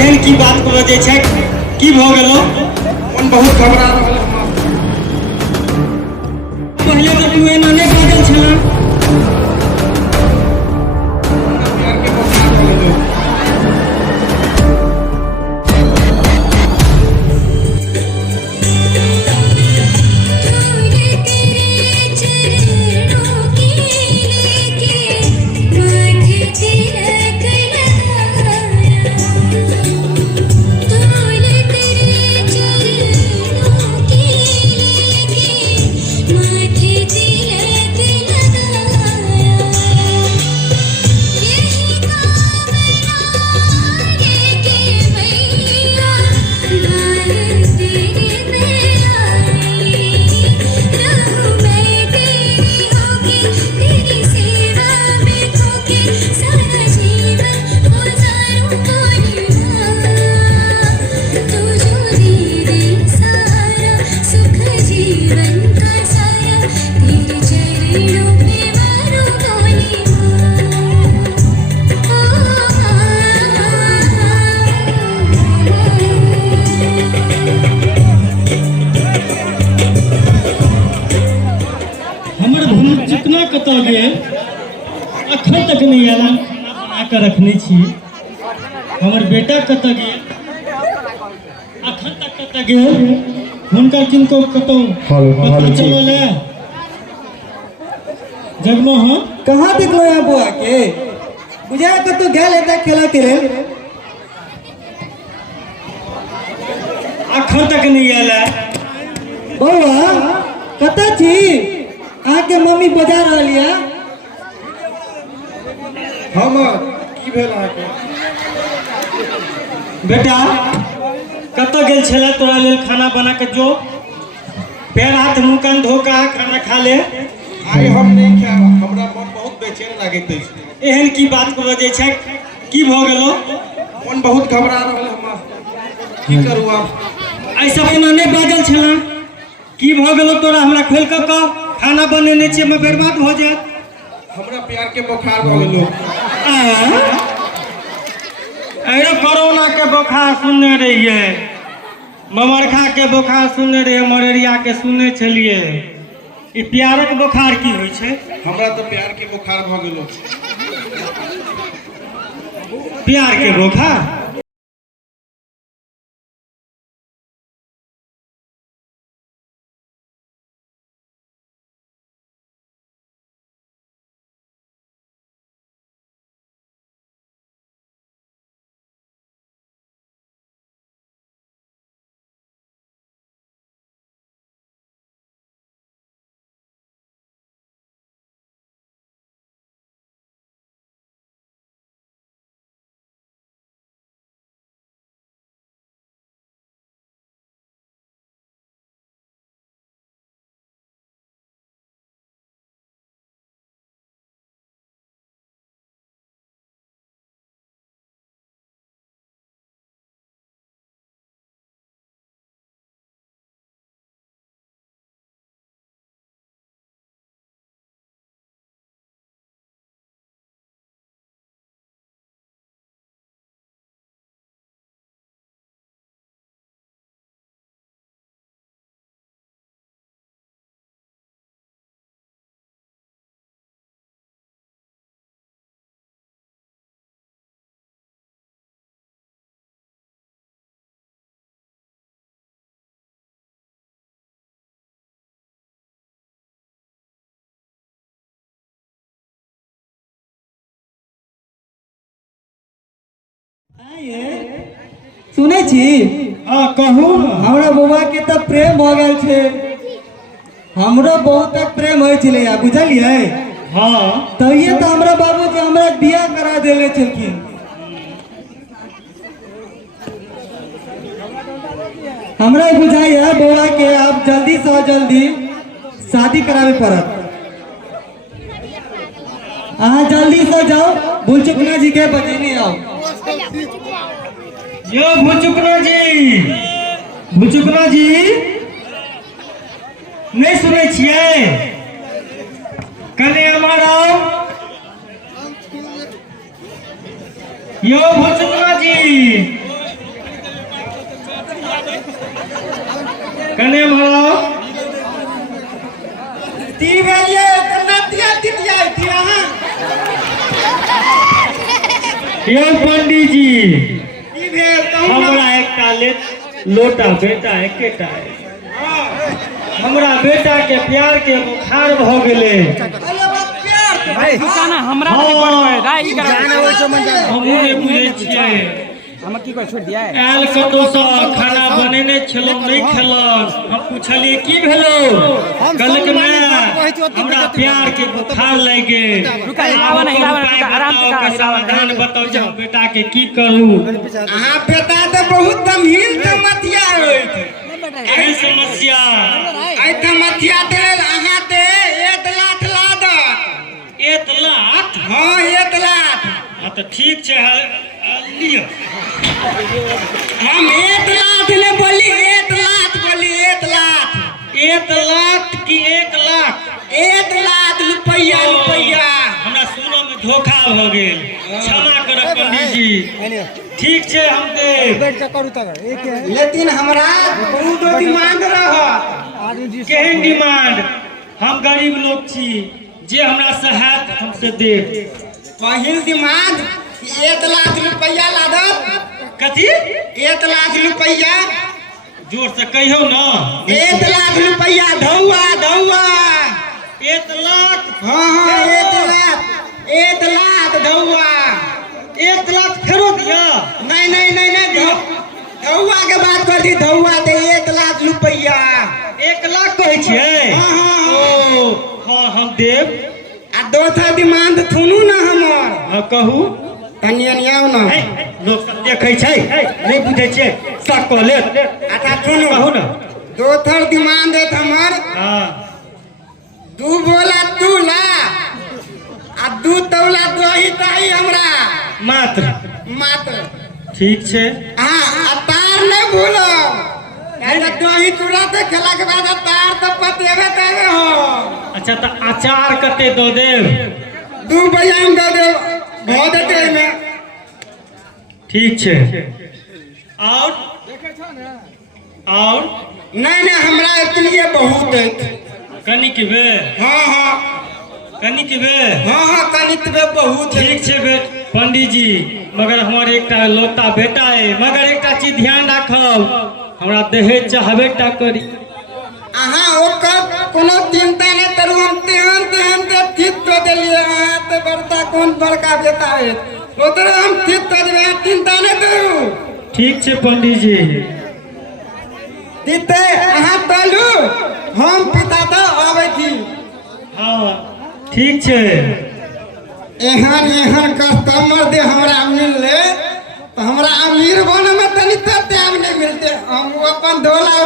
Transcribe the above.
एहन की बात को वजह छै की भ गेलो मन बहुत घबरा रहल हम पहले तो तू एना नहीं बाजल छला प्यार के बुखार हो गेलो चिकना कतऽ गेल अखन तक नहीं आया बना के रखने छी हमर बेटा कतऽ गेल अखन तक कतऽ गेल हुनका किनको कतौ पता चलल है जगमोहन कहाँ देखलो है बुआ के बुझा कतौ गेल एता खेला के लेल अखन तक नहीं आया बौआ कतऽ छी आके मम्मी बजा रहली है हम की भेल आके बेटा कतऽ गेल छला तोरा लेल खाना बना के जो पैर हाथ मुंह कान धो के खाना खा ले आइ हम नहीं खाएब हमरा मन बहुत बेचैन लागैत अछि एहन की बात को वजह छै की भ गेलो मन बहुत घबरा रहल हम की करू आब ऐसा एना नहीं बाजल छला की भ गेलो तोरा हमरा खोल के कह खाना बनेने छियै मैं बर्बाद हो जाए हमरा प्यार के बुखार हो गेलो अरे कोरोना के बुखार सुनने रहिए ममरखा के बुखार सुनने रहिए मलेरिया के सुनने छलिए ई प्यारक बुखार की होइ छै हमरा तो प्यार के बुखार भ गेलो प्यार के बुखार सुने छी हां कहू हमरा बौआ के तो प्रेम हो गेल छे हमरो बहुत प्रेम होय छले या बुझलिए हां तइए तो हमरा बाबूजी हमरा बियाह करा देले छलखिन हमरा बुझाई है बौआ के आप जल्दी से जल्दी शादी करावे पड़त अहाँ जल्दी से जाओ भूलचुकना जी के बजेने आओ यो भूचुकना जी नहीं सुने छिए कने हमारा यो भूचुकना जी कने मारो ती भेलिए नतिया तितिया थी अहाँ यो पंडित जी की भेल कहू ना। हमरा एकटा लोटा बेटा एकेटा है हमरा बेटा के प्यार के बुखार भ गेले अरे बाप प्यार के भाई दुकान हमरा नहीं पड़वे राय ई जाने वो जो मन जाने हमहू ने बुझे छियै हम की को छोड़ दिया है आयल कतौ सँ खाना बनेने छलौ नहीं खेलक हम पूछलिए की भेलो कहलक ना हमरा प्यार के बुखार लाग गेल रुका हिलावा नहीं रुका आराम से का समाधान बताओ जे हम बेटा के की करू अहाँ बेटा तो बहुत गंभीर समस्या होइत केहन समस्या आई समस्या देल अहाँ ते 1 लाख लागत 1 लाख हाँ 1 लाख हाँ तो ठीक छै लियो हम 1 लाख ने बोली 1 लाख बोली 1 लाख 1 लाख की 1 लाख 1 लाख रुपया हमरा सुनो में धोखा भ गेल क्षमा करब पंडित जी ठीक छै हम देब लेकिन हमरा बहुत डिमांड रह केहन डिमांड हम गरीब लोग छी जे हमरा सहायत हमसे देब पहिल डिमांड 1 लाख रुपया लागत कथी 1 लाख रुपया जोर से कहियो ना 1 लाख रुपया धौआ 1 लाख हाँ हाँ 1 लाख धौआ 1 लाख फेरो दिया नहीं धौआ के बात कर दी धौआ दे 1 लाख रुपया 1 लाख कहै छियै हाँ, हाँ, ओ हाँ हम देब आ दोसर डिमांड सुनू ना हमर हाँ कहू तनी आउ ना है, लोग सब देखै छै है, नहीं बुझै छियै सब कह ले अच्छा सुनू कहू ना दोसर डिमांड है हमर हाँ 2 बोला तूला आ 2 तौला दही दही हमरा मात्र ठीक छै हाँ आ तार नहीं भूलो कहले दही चूड़ा ते खेला के बाद तार तो पतेबे तबे हो अच्छा तो अचार कते दो देब 2 बयान दे दे भो देते में ठीक छै और नहीं हमरा इतनी बहुत है कनिक बे हाँ कनिक बे हाँ कनिक बे बहुत है ठीक छै बेट पंडित जी मगर हमर एकटा लोटा बेटा है मगर एकटा चीज ध्यान राखब हमरा दहेज चाहबे टा करी अहाँ ओकर कोनो चिंता नहीं करू हम तेहन ते ठीक कर देलिए अहाँ ते बड़का कौन बड़का बेटा है ओतरे हम ठीक कर देबे चिंता नहीं करू ठीक छै पंडित जी दीते अहाँ तलू हम पिता तो आवे छी हाँ ठीक छै एहन कस्टमर दे हमरा मिलले तो हमरा अमीर बने में तनी तो टाइम नहीं मिलते हम अपन 2 लाख